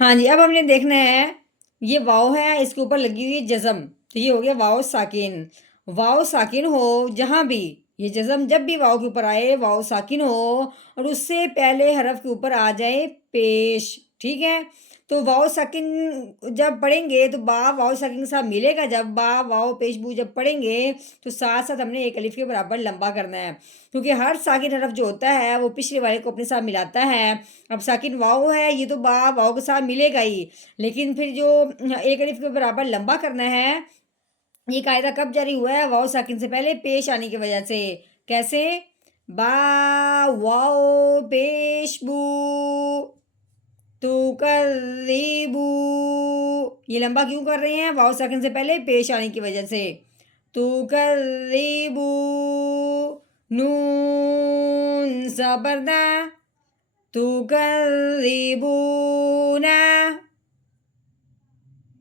ہاں جی، اب ہم نے دیکھنا ہے، یہ واؤ ہے، اس کے اوپر لگی ہوئی ہے جزم، تو یہ ہو گیا واؤ ساکن۔ واؤ ساکن ہو جہاں بھی، یہ جزم جب بھی واؤ کے اوپر آئے، واؤ ساکن ہو اور اس سے پہلے حرف کے اوپر آ جائے پیش، ٹھیک ہے؟ تو واؤ ساکن جب پڑھیں گے تو با واؤ ساکن کے ساتھ ملے گا، جب با واؤ پیش بو جب پڑھیں گے تو ساتھ ساتھ ہم نے ایک الف کے برابر لمبا کرنا ہے، کیونکہ ہر ساکن حرف جو ہوتا ہے وہ پچھلے والے کو اپنے ساتھ ملاتا ہے۔ اب ساکن واؤ ہے، یہ تو با واؤ کے ساتھ ملے گا ہی، لیکن پھر جو ایک الف کے برابر لمبا کرنا ہے، یہ قاعدہ کب جاری ہوا ہے؟ واؤ ساکن سے پہلے پیش آنے کی وجہ سے۔ کیسے؟ با واؤ پیش بو تو کریبو، یہ لمبا کیوں کر رہے ہیں؟ واؤ ساکن سے پہلے پیش آنے کی وجہ سے۔ تو کریبو، نون سا پردہ، تو کریبو